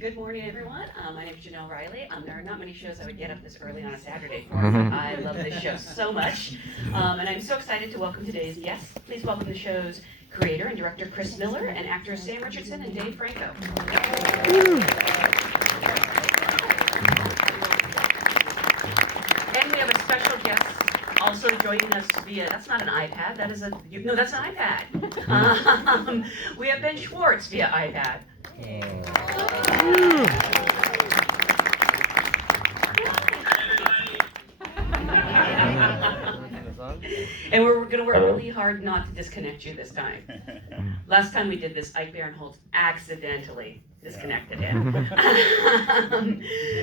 Good morning, everyone. My name is Janelle Riley. There are not many shows I would get up this early on a Saturday for. I love this show so much. And I'm so excited to welcome today's guests. Please welcome the show's creator and director, Chris Miller, and actors Sam Richardson and Dave Franco. And we have a special guest also joining us via, that's not an iPad, that is no, that's an iPad. We have Ben Schwartz via iPad. And we're going to work really hard not to disconnect you this time. Last time we did this, Ike Barinholtz accidentally disconnected him.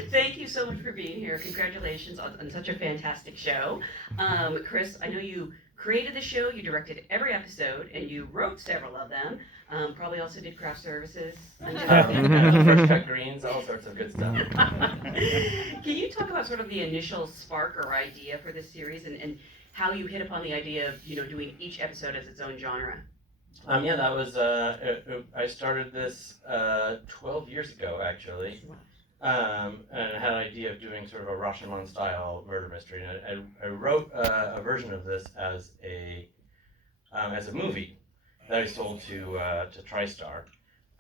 Thank you so much for being here. Congratulations on such a fantastic show. Chris, I know you created the show, you directed every episode, and you wrote several of them. Probably also did craft services. Fresh cut greens, all sorts of good stuff. Can you talk about sort of the initial spark or idea for this series and how you hit upon the idea of doing each episode as its own genre? Yeah, that was I started this 12 years ago actually, and I had an idea of doing sort of a Rashomon style murder mystery, and I wrote a version of this as a movie that I sold to TriStar,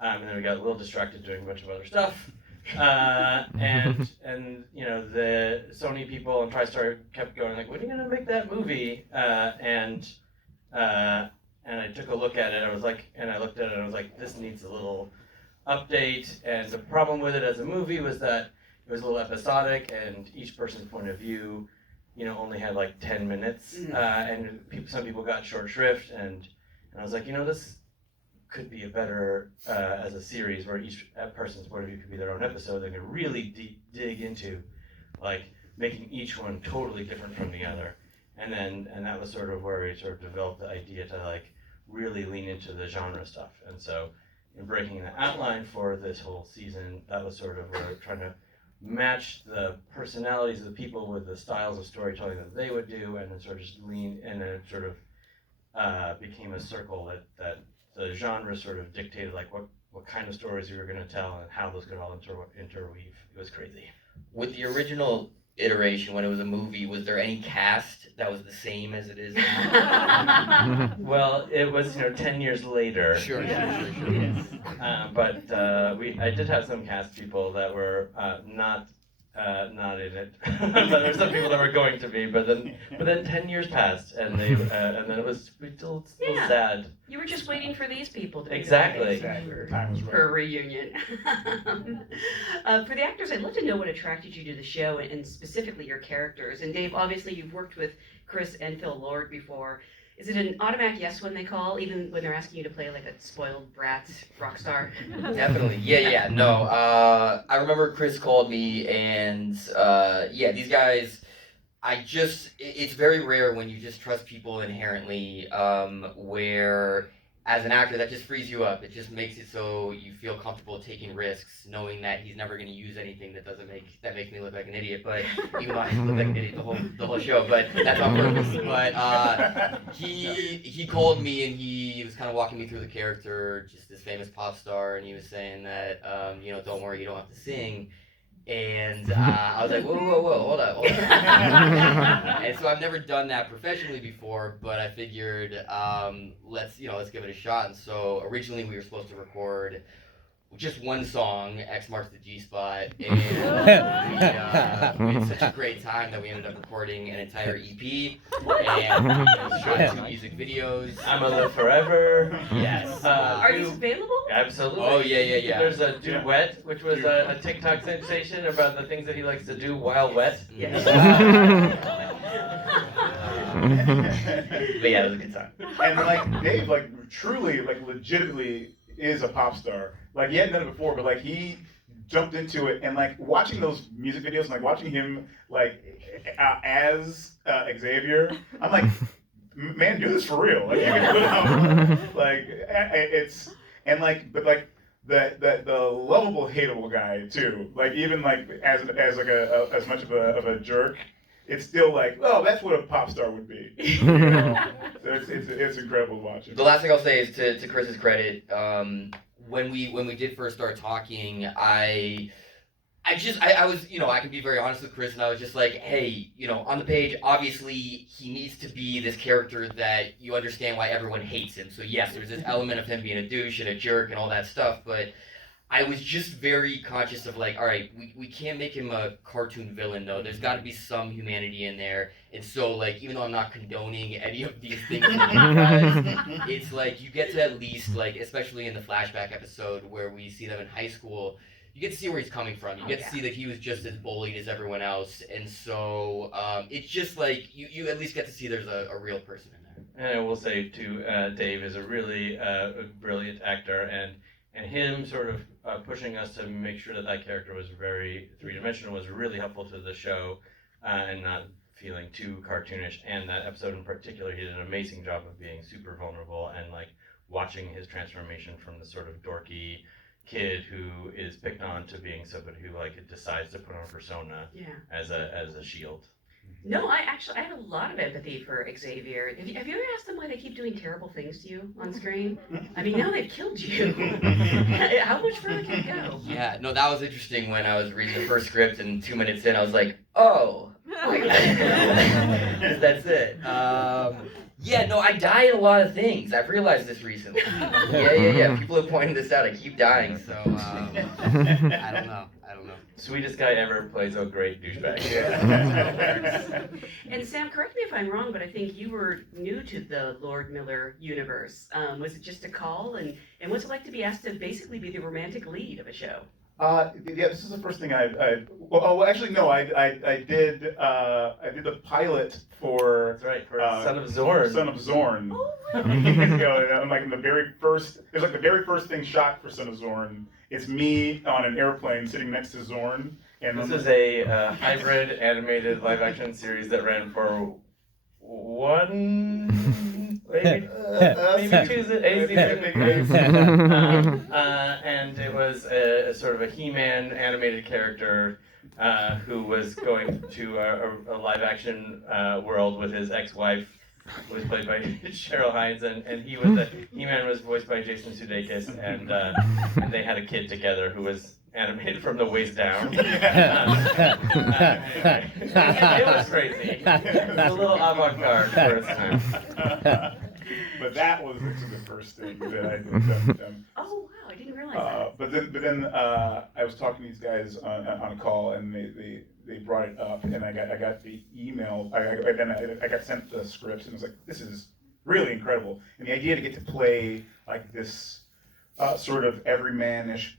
and then we got a little distracted doing a bunch of other stuff. And the Sony people and TriStar kept going like, when are you gonna make that movie? And I took a look at it. I looked at it and I was like, this needs a little update. And the problem with it as a movie was that it was a little episodic, and each person's point of view, only had like 10 minutes, and some people got short shrift, and I was like, this could be a better as a series where each person's point of view could be their own episode. They could really dig into like making each one totally different from the other, and that was sort of where we sort of developed the idea to like really lean into the genre stuff. And so in breaking the outline for this whole season, that was sort of where we're trying to match the personalities of the people with the styles of storytelling that they would do, and then sort of just lean, and then it sort of became a circle that the genre sort of dictated like what kind of stories we were going to tell and how those could all interweave. It was crazy. With the original iteration, when it was a movie, was there any cast that was the same as it is now? Well, it was 10 years later. Sure. But I did have some cast people that were not in it. But there were some people that were going to be. But then 10 years passed, and then it was still sad. You were just waiting for these people to Exactly. for a reunion. For the actors, I'd love to know what attracted you to the show, and specifically your characters. And Dave, obviously you've worked with Chris and Phil Lord before. Is it an automatic yes when they call, even when they're asking you to play like a spoiled brat rock star? Definitely. Yeah. No, I remember Chris called me, and these guys, it's very rare when you just trust people inherently, where as an actor that just frees you up. It just makes it so you feel comfortable taking risks, knowing that he's never going to use anything that makes me look like an idiot. But even though I look like an idiot the whole show, but that's on purpose. But he called me, and he was kind of walking me through the character, just this famous pop star, and he was saying that don't worry, you don't have to sing. And I was like, whoa, hold up. And so I've never done that professionally before, but I figured, let's give it a shot. And so originally we were supposed to record just one song, X Marks the G Spot, and we had such a great time that we ended up recording an entire EP, and shot 2 music videos. I'ma Live Forever. Yes. Are these available? Absolutely. Oh, yeah. There's a Duet, which was a TikTok sensation about the things that he likes to do while wet. Yes. But yeah, it was a good time. And like Dave, truly, legitimately is a pop star. Like he hadn't done it before, but like he jumped into it, and like watching those music videos, and like watching him as Xavier, I'm like, man, do this for real. Like you can put out it's and like, but like the lovable, hateable guy too. Like even like as much of a jerk. It's still like, oh, that's what a pop star would be. So it's incredible to watch it. The last thing I'll say is to Chris's credit, when we did first start talking, I was, I can be very honest with Chris, and I was just like, hey, on the page, obviously he needs to be this character that you understand why everyone hates him. So yes, there's this element of him being a douche and a jerk and all that stuff, but I was just very conscious of like, all right, we can't make him a cartoon villain though. There's got to be some humanity in there. And so like, even though I'm not condoning any of these things that he does, it's like you get to at least like, especially in the flashback episode where we see them in high school, you get to see where he's coming from. You get to see that he was just as bullied as everyone else. And so it's just like you at least get to see there's a real person in there. And I will say too, Dave is a really brilliant actor, and him sort of pushing us to make sure that character was very three-dimensional was really helpful to the show, and not feeling too cartoonish. And that episode in particular, he did an amazing job of being super vulnerable and like watching his transformation from the sort of dorky kid who is picked on to being somebody who like decides to put on a persona as a shield. No, I have a lot of empathy for Xavier. Have you ever asked them why they keep doing terrible things to you on screen? I mean, now they've killed you. How much further can it go? Yeah, no, that was interesting when I was reading the first script and 2 minutes in, I was like, oh. That's it. Yeah, no, I die in a lot of things. I've realized this recently. Yeah. People have pointed this out. I keep dying, so I don't know. Sweetest guy ever plays a great douchebag. And Sam, correct me if I'm wrong, but I think you were new to the Lord Miller universe. Was it just a call? And what's it like to be asked to basically be the romantic lead of a show? Yeah, this is the first thing I did the pilot for. That's right, for Son of Zorn. Son of Zorn. Oh, Years ago, and I'm like in the very first. It was like the very first thing shot for Son of Zorn. It's me on an airplane sitting next to Zorn. And this is a hybrid animated live action series that ran for maybe two seasons. And it was a sort of a He-Man animated character who was going to a live action world with his ex-wife, who was played by Cheryl Hines, and He-Man was voiced by Jason Sudeikis, and they had a kid together who was animated from the waist down. Anyway, it was crazy. It was a little avant-garde for its time. But that was the first thing that I did with them. Oh wow, I didn't realize that. But then I was talking to these guys on a call, and they brought it up, and I got the email. I got sent the scripts, and I was like, this is really incredible. And the idea to get to play like this sort of everyman-ish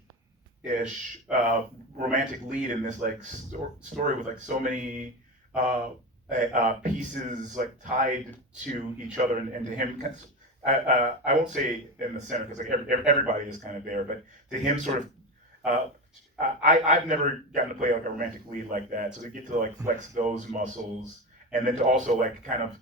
romantic lead in this like story with like so many pieces like tied to each other and to him. I won't say in the center because like everybody is kind of there, but to him sort of. I've never gotten to play like a romantic lead like that, so to get to like flex those muscles, and then to also like kind of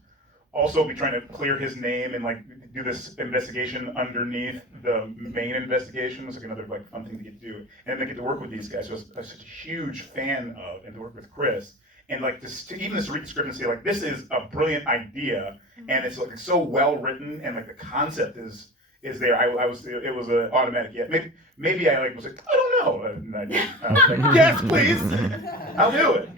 also be trying to clear his name and like do this investigation underneath the main investigation was like another like fun thing to get to do, and then get to work with these guys who I was such a huge fan of, and to work with Chris. And like this, to even just read the script and say like this is a brilliant idea, and it's like so well written, and like the concept is there. It was an automatic yeah. Maybe I like was like I don't know, and I was like yes please, I'll do it.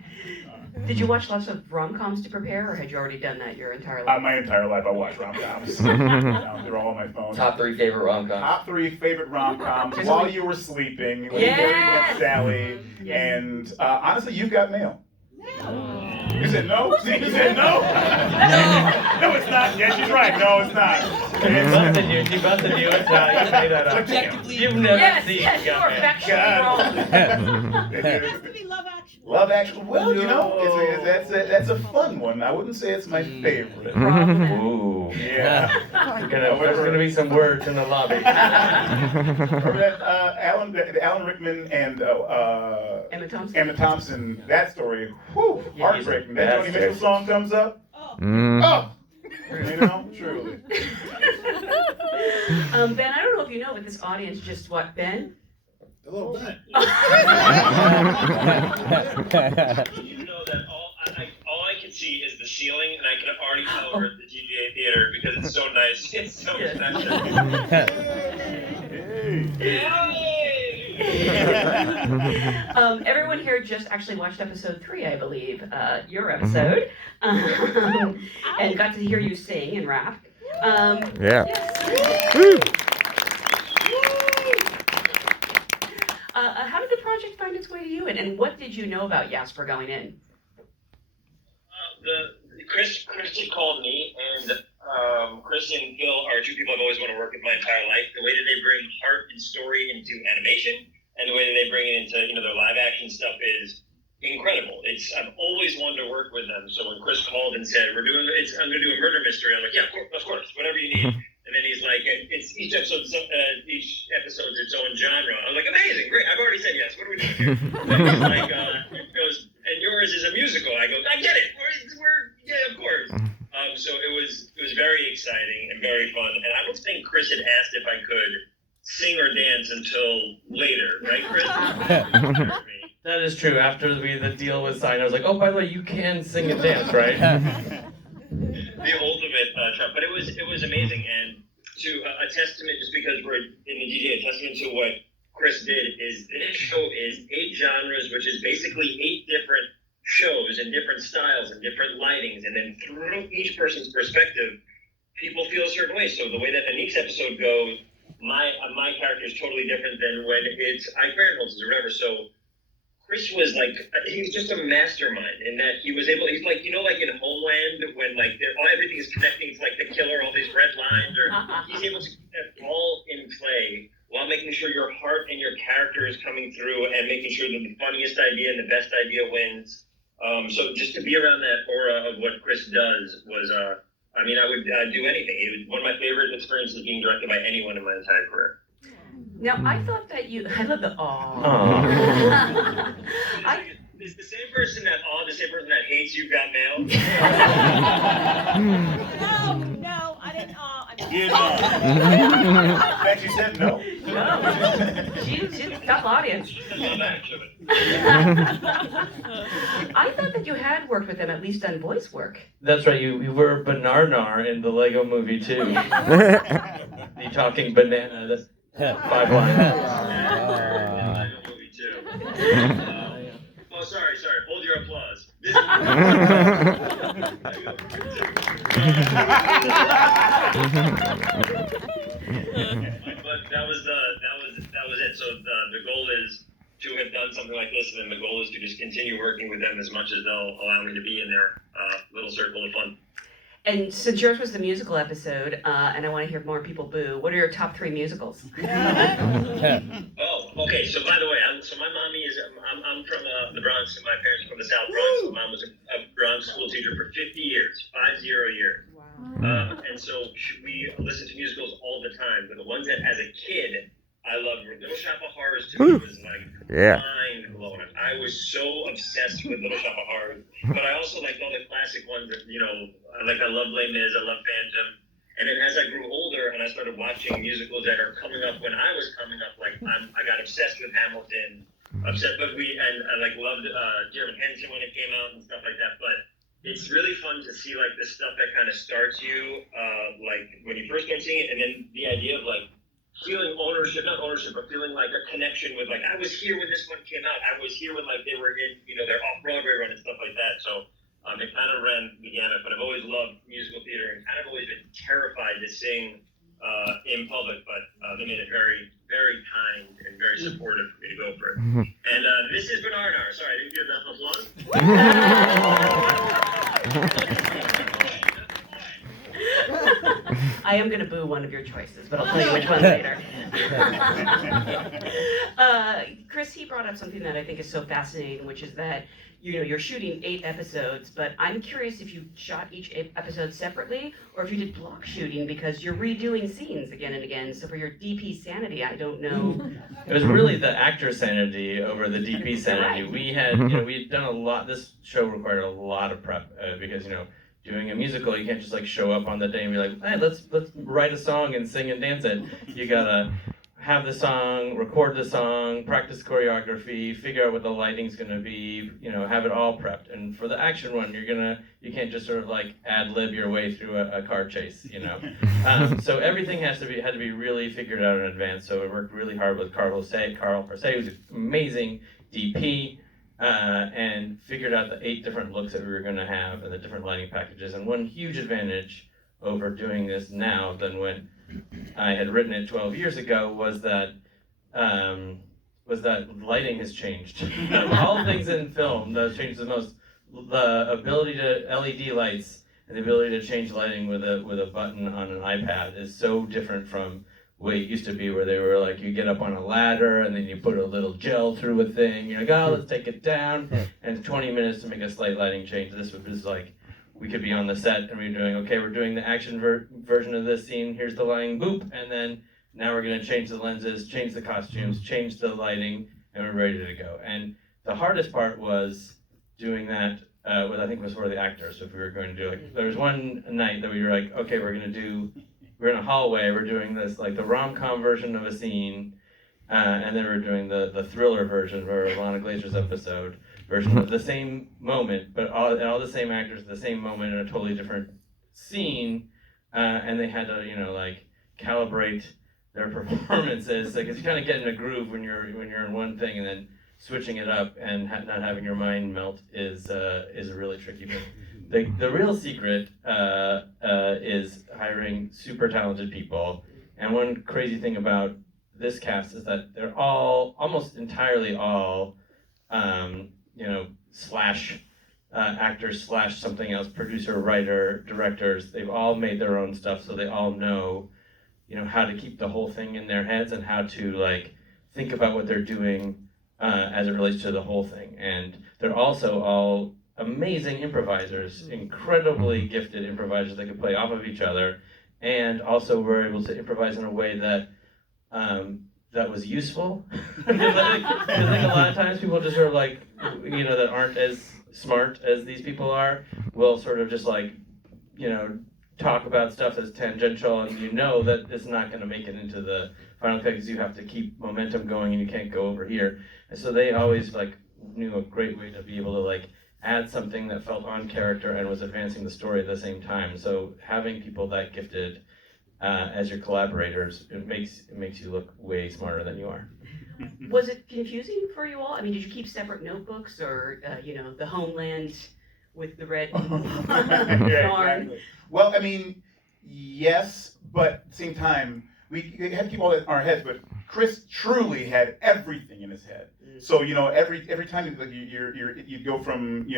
Did you watch lots of rom-coms to prepare, or had you already done that your entire life? My entire life I watch rom-coms. They're all on my phone. Top 3 favorite rom-coms. Top 3 favorite rom-coms while you were sleeping with Mary and Sally, and honestly, You've Got Mail. You said no? You said no? No, it's not. Yeah, she's right. No, it's not. She busted you. It's not. You made that up. Objectively, You've never seen Yes, you are factually wrong. It has to be Love Actually. Love Actually. Well, that's a fun one. I wouldn't say it's my favorite. Ooh. Yeah. There's gonna be some words in the lobby. Alan Rickman and Emma Thompson. That story. Whew, heartbreaking. That Joni Mitchell song comes up. Oh. Truly. Ben, I don't know if you know, but this audience just what, Ben? A little bit. You know that all I can see is the ceiling, and I can already tell we're at the GGA Theater because it's so nice. It's so expensive. Everyone here just actually watched episode 3, I believe, your episode, and got to hear you sing and rap. Yeah. Yes. Woo! How did the project find its way to you, and what did you know about Jasper going in? Chris had called me, and Chris and Phil are two people I've always wanted to work with my entire life. The way that they bring heart and story into animation, and the way that they bring it into their live action stuff is incredible. I've always wanted to work with them. So when Chris called and said I'm going to do a murder mystery, I'm like, yeah, of course, whatever you need. And then he's like, it's each episode's its own genre. I was like, amazing, great. I've already said yes. What are we doing here? And he's like, he goes, and yours is a musical. I go, I get it. Yeah, of course. So it was very exciting and very fun. And I don't think Chris had asked if I could sing or dance until later, right, Chris? That is true. After the deal was signed, I was like, oh, by the way, you can sing and dance, right? The ultimate trap, but it was amazing, and to a testament, just because we're in the DJ, a testament to what Chris did is this show is 8 genres, which is basically 8 different shows and different styles and different lightings, and then through each person's perspective, people feel a certain way. So the way that Anik's episode goes, my character is totally different than when it's Ike Barinholtz's or whatever. So Chris was like, he was just a mastermind in that he's like, like in Homeland when everything is connecting to the killer, all these red lines, or he's able to keep that all in play while making sure your heart and your character is coming through and making sure that the funniest idea and the best idea wins. So just to be around that aura of what Chris does was, I would do anything. It was one of my favorite experiences being directed by anyone in my entire career. Now, I thought that I love the aw. Is the same person that the same person that hates You Got Mail? No, I didn't. Bet you said no. No, she's a tough audience. Love actually. I thought that you had worked with them, at least done voice work. That's right. You were Banarnar in the Lego Movie too. The talking banana. That's 5 lines. Movie too. Oh, sorry. Hold your applause. But that was it. So the goal is to have done something like this, and then the goal is to just continue working with them as much as they'll allow me to be in their little circle of fun. And since yours was the musical episode, and I want to hear more people boo, what are your top 3 musicals? Oh, okay. So by the way, my mommy is. I'm from the Bronx, and my parents are from the South Bronx. My mom was a Bronx school teacher for 50 years, 50 years. Wow. And so we listen to musicals all the time. But the ones that, as a kid, I loved. Little Shop of Horrors to me was mind blowing. I was so obsessed with Little Shop of Horrors. But I also liked all the classic ones that I love Les Mis, I love Phantom. And then as I grew older and I started watching musicals that are coming up when I was coming up, I got obsessed with Hamilton. I loved Dear Evan Hansen when it came out and stuff like that. But it's really fun to see the stuff that kind of starts you, when you first start seeing it, and then the idea of feeling not ownership, but feeling a connection with I was here when this one came out. I was here when they were in their off-Broadway run and stuff like that. So it kind of ran the gamut. But I've always loved musical theater and kind of always been terrified to sing in public. But they made it very, very kind and very supportive for me to go for it. And this is Banarnar. Sorry, I didn't give enough applause. I am going to boo one of your choices, but I'll tell you which one later. Chris, he brought up something that I think is so fascinating, which is that you're shooting 8 episodes, but I'm curious if you shot each episode separately or if you did block shooting because you're redoing scenes again and again. So for your DP sanity, I don't know. It was really the actor sanity over the DP sanity. We had we'd done a lot. This show required a lot of prep because doing a musical, you can't just show up on the day and be like, hey, let's write a song and sing and dance it. You gotta have the song, record the song, practice choreography, figure out what the lighting's gonna be, have it all prepped. And for the action one, you can't just sort of like ad lib your way through a car chase, So everything had to be really figured out in advance. So we worked really hard with Carl Jose, who's an amazing DP, and figured out the 8 different looks that we were gonna have and the different lighting packages. And one huge advantage over doing this now than when I had written it 12 years ago was that lighting has changed. Of all things in film, that has changed the most. The ability to LED lights and the ability to change lighting with a button on an iPad is so different from the way it used to be, where they were like, you get up on a ladder and then you put a little gel through a thing. You're like, oh, let's take it down, and it's 20 minutes to make a slight lighting change. This was like, we could be on the set and we're doing the action version of this scene. Here's the lighting, boop, and then now we're going to change the lenses, change the costumes, change the lighting, and we're ready to go. And the hardest part was doing that. I think was for the actors. So if we were going to do there was one night that we were like, okay, we're in a hallway. We're doing this like the rom-com version of a scene, and then we're doing the thriller version for Lana Glazer's episode. Version of the same moment, but all the same actors, the same moment in a totally different scene, and they had to calibrate their performances, because you kind of get in a groove when you're in one thing, and then switching it up and not having your mind melt is really tricky. But the real secret is hiring super talented people, and one crazy thing about this cast is that they're almost entirely all. Slash actors slash something else, producer, writer, directors. They've all made their own stuff, so they all know, how to keep the whole thing in their heads and how to think about what they're doing as it relates to the whole thing. And they're also all amazing improvisers, incredibly gifted improvisers that can play off of each other, and also were able to improvise in a way that that was useful. Because I think a lot of times people just sort of that aren't as smart as these people are, will sort of just talk about stuff that's tangential, and that it's not going to make it into the final cut because you have to keep momentum going and you can't go over here. And so they always knew a great way to be able to add something that felt on character and was advancing the story at the same time. So having people that gifted as your collaborators, it makes you look way smarter than you are. Was it confusing for you all? I mean, did you keep separate notebooks, or the Homeland with the red Yeah, yarn? exactly. Well, I mean, yes, but at the same time, we had to keep all that in our heads. But Chris truly had everything in his head. So every time you go from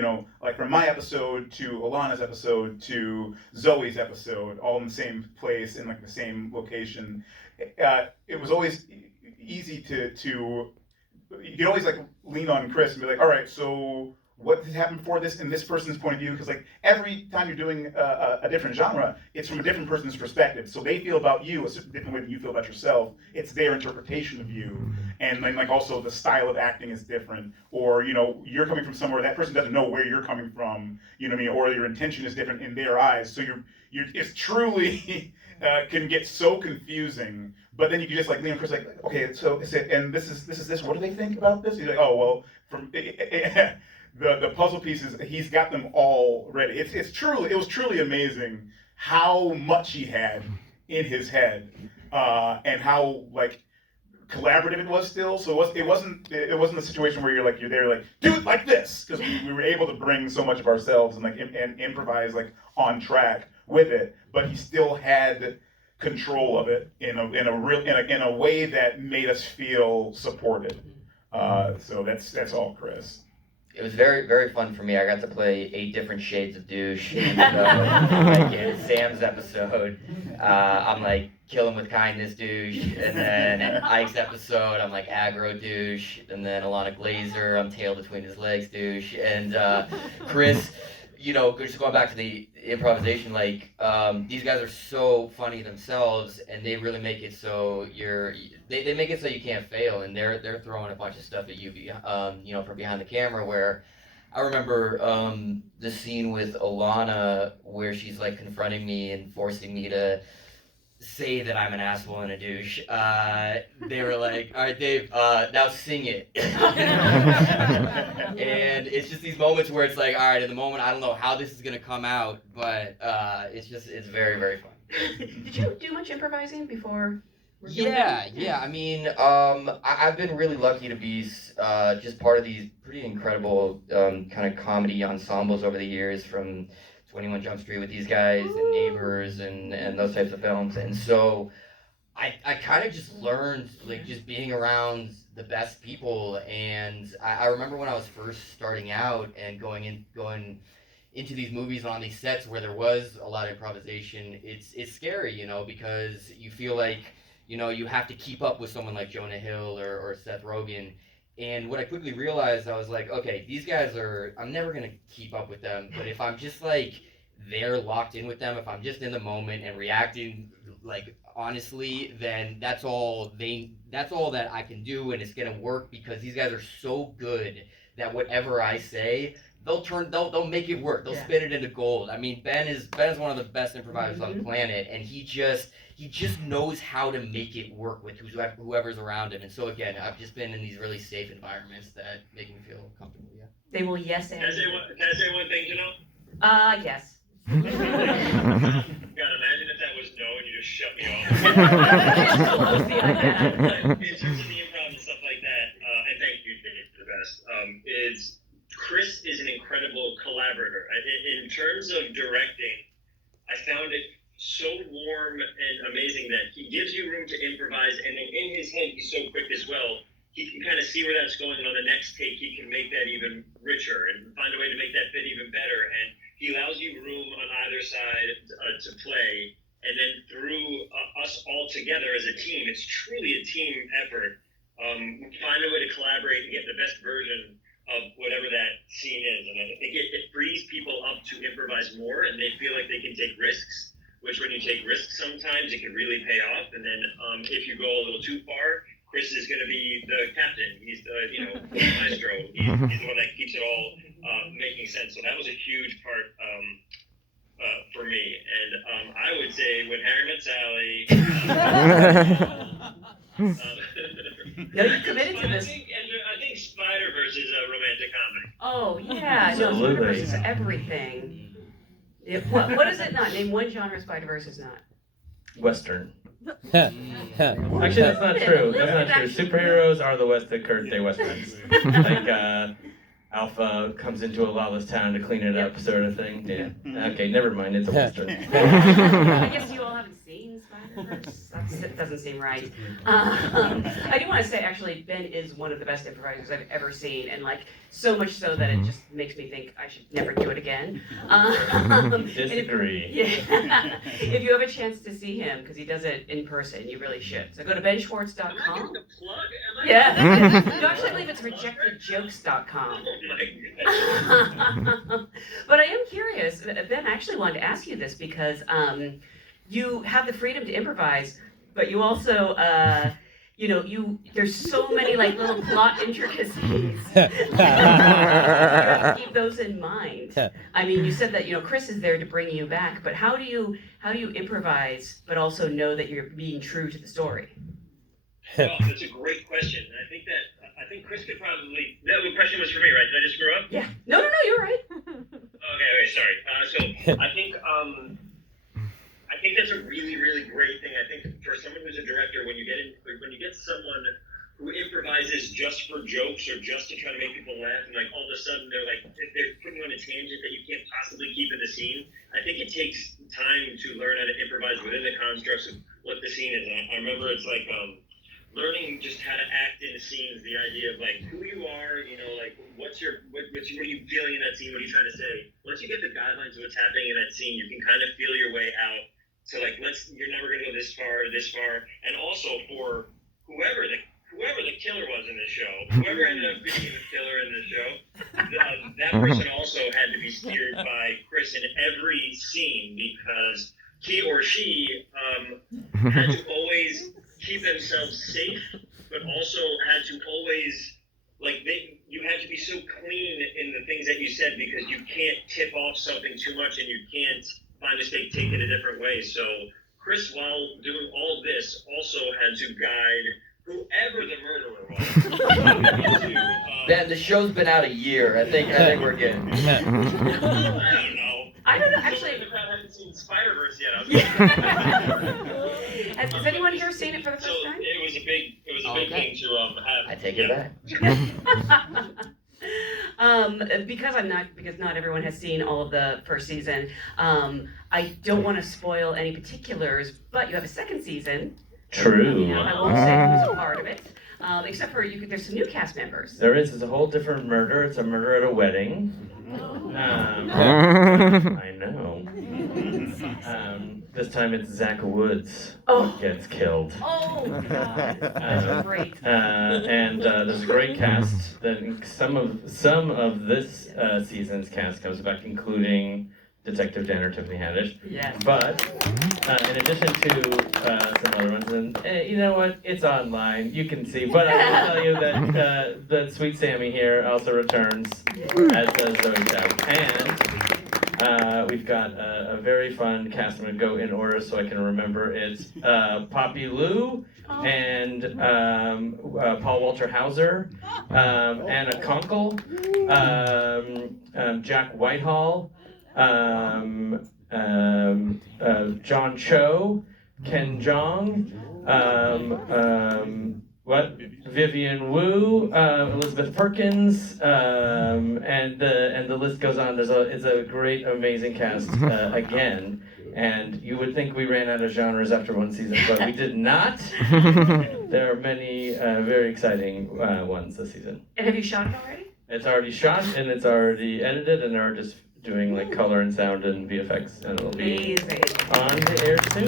from my episode to Alana's episode to Zoe's episode, all in the same place in the same location. It was always easy to you could always lean on Chris and be like, all right, so what has happened before this in this person's point of view? Because every time you're doing a different genre, it's from a different person's perspective. So they feel about you a different way than you feel about yourself. It's their interpretation of you, and then also the style of acting is different. Or you're coming from somewhere that person doesn't know where you're coming from. You know what I mean? Or your intention is different in their eyes. So it's truly can get so confusing. But then you can just lean on Chris okay, so and this is what do they think about this? He's like, oh well, from. The puzzle pieces, he's got them all ready. It was truly amazing how much he had in his head, and how collaborative it was still. So it wasn't a situation where you're there do it like this, because we were able to bring so much of ourselves and improvise on track with it. But he still had control of it in a way that made us feel supported. So that's all Chris. It was very, very fun for me. I got to play 8 different shades of douche. And, in Sam's episode, I'm kill him with kindness douche. And then in Ike's episode, I'm aggro douche. And then Alana Glazer, I'm tail between his legs douche. And Chris, just going back to the improvisation, these guys are so funny themselves, and they really make it so they make it so you can't fail, and they're throwing a bunch of stuff at you, from behind the camera. Where I remember the scene with Alana where she's confronting me and forcing me to say that I'm an asshole and a douche. They were like, all right, Dave, now sing it. And it's just these moments where it's like, all right, in the moment, I don't know how this is going to come out, but it's very, very fun. Did you do much improvising before? Yeah. I mean, I've been really lucky to be just part of these pretty incredible kind of comedy ensembles over the years, from 21 Jump Street with these guys and Neighbors and those types of films. And so I kind of just learned, like, just being around the best people. And I remember when I was first starting out and going into these movies and on these sets where there was a lot of improvisation, it's scary, because you feel like, you have to keep up with someone like Jonah Hill or Seth Rogen. And what I quickly realized, I was like, okay, these guys I'm never going to keep up with them. But if I'm just like there locked in with them, if I'm just in the moment and reacting like honestly, then that's all that I can do. And it's going to work because these guys are so good that whatever I say, they'll make it work. They'll spin it into gold. I mean, Ben is one of the best improvisers on the planet, and he just knows how to make it work with whoever's around him. And so again, I've just been in these really safe environments that make me feel comfortable. Yeah. They will yes Can and. I say one thing, Yes. God, imagine if that was no and you just shut me off. In terms of the improv and stuff like that, and thank you, Dave, for the best, Chris is an incredible collaborator. In terms of directing, I found it so warm and amazing that he gives you room to improvise, and then in his head, he's so quick as well. He can kind of see where that's going, and on the next take, he can make that even richer and find a way to make that fit even better. And he allows you room on either side to play. And then through us all together as a team, it's truly a team effort. Find a way to collaborate and get the best version of whatever that scene is. And I think it frees people up to improvise more, and they feel like they can take risks, which when you take risks sometimes it can really pay off. And then if you go a little too far, Chris is going to be the captain. He's the maestro. He's the one that keeps it all making sense. So that was a huge part for me. And I would say when Harry Met Sally. No, you committed to this. I think Spider-Verse is a romantic comedy. Oh yeah, no, Absolutely. Spider-Verse is everything. What is it not? Name one genre Spider-Verse is not. Western. Actually, that's not true. That's not true. Superheroes are the Current-day Westerns. Like, Alpha comes into a lawless town to clean it up, sort of thing. Yeah. Okay, never mind. It's a Western. I guess you all haven't seen Spider-Verse. That doesn't seem right. I do want to say, actually, Ben is one of the best improvisers I've ever seen, and like so much so that it just makes me think I should never do it again. Disagree. Yeah. If you have a chance to see him, because he does it in person, you really should. So go to Am I benschwartz.com. getting the plug? Am I? Yeah. No, actually, I believe it's rejectedjokes.com. Oh my God. But I am curious, Ben, I actually wanted to ask you this because you have the freedom to improvise, but you also, there's so many like little plot intricacies. You have to keep those in mind. I mean, you said that Chris is there to bring you back, but how do you improvise, but also know that you're being true to the story? Well, that's a great question. And I think Chris could probably. That question was for me, right? Did I just screw up? Yeah. No, you're right. Okay, sorry. So I think that's a really, really great thing. I think for someone who's a director, when you get someone who improvises just for jokes or just to try to make people laugh, and like all of a sudden they're putting you on a tangent that you can't possibly keep in the scene. I think it takes time to learn how to improvise within the constructs of what the scene is. And I remember it's like learning just how to act in scenes, the idea of like who you are, like what are you feeling in that scene, what are you trying to say. Once you get the guidelines of what's happening in that scene, you can kind of feel your way out. So like you're never gonna go this far, and also for whoever the killer was in this show, whoever ended up being the killer in this show, that person also had to be steered by Chris in every scene because he or she had to always keep themselves safe, but also had to always you had to be so clean in the things that you said because you can't tip off something too much and you can't by mistake take it a different way. So Chris, while doing all this, also had to guide whoever the murderer was. Man, the show's been out a year. I think we're good. I I don't know, don't know. actually. The crowd hasn't seen Spider-Verse yet. Has anyone here seen it for the So first time? it was a big Okay. thing to have. I take it back. Because not everyone has seen all of the first season, I don't want to spoil any particulars, but you have a second season. True. I won't say who's a part of it, except for there's some new cast members. There is. It's a whole different murder. It's a murder at a wedding. I know. This time it's Zach Woods Oh. gets killed. Oh, God, that's great. And there's a great cast. Then some of this season's cast comes back, including Detective Dan or Tiffany Haddish. Yes. But in addition to some other ones, and you know what? It's online. You can see. But I will tell you that Sweet Sammy here also returns, as does Zoe Depp. And we've got a very fun cast. I'm going to go in order so I can remember. It's Poppy Lou and Paul Walter Hauser, Anna Conkle, Jack Whitehall, John Cho, Ken Jeong, Vivian Wu, Elizabeth Perkins, and the list goes on. It's a great, amazing cast again. And you would think we ran out of genres after one season, but we did not. There are many very exciting ones this season. And have you shot it already? It's already shot and it's already edited, and they're just doing like color and sound and VFX, and it'll be Amazing. on the air soon.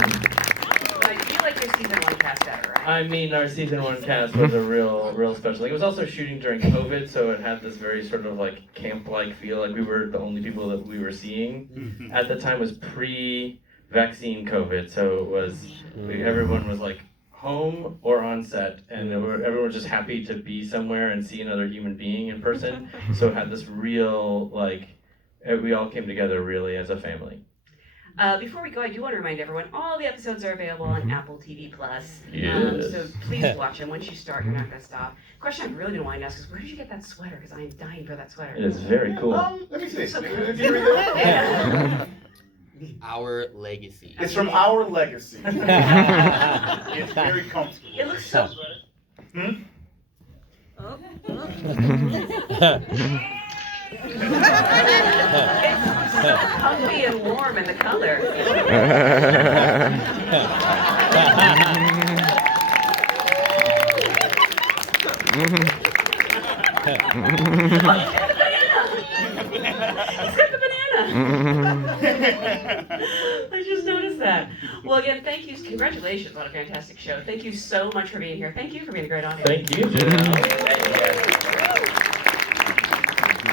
But I feel like your season one cast better, right? I mean, our season 1 cast was a real special thing. It was also shooting during COVID, so it had this very sort of like camp-like feel. Like we were the only people that we were seeing at the time was pre-vaccine COVID, so it was everyone was like home or on set, and everyone was just happy to be somewhere and see another human being in person. So it had this real like we all came together really as a family. Before we go, I do want to remind everyone, all the episodes are available on Apple TV+. Yes. So please watch them. Once you start, you're not going to stop. Question I've really been wanting to ask is, where did you get that sweater? Because I am dying for that sweater. It is very cool. Let me see. So Can cool. you read that? Our legacy. It's from Our Legacy. It's very comfortable. It looks so... It's so comfy and warm in the color. It's got the banana. I just noticed that. Well, again, thank you. Congratulations on a fantastic show. Thank you so much for being here. Thank you for being a great audience. Thank you, Janelle.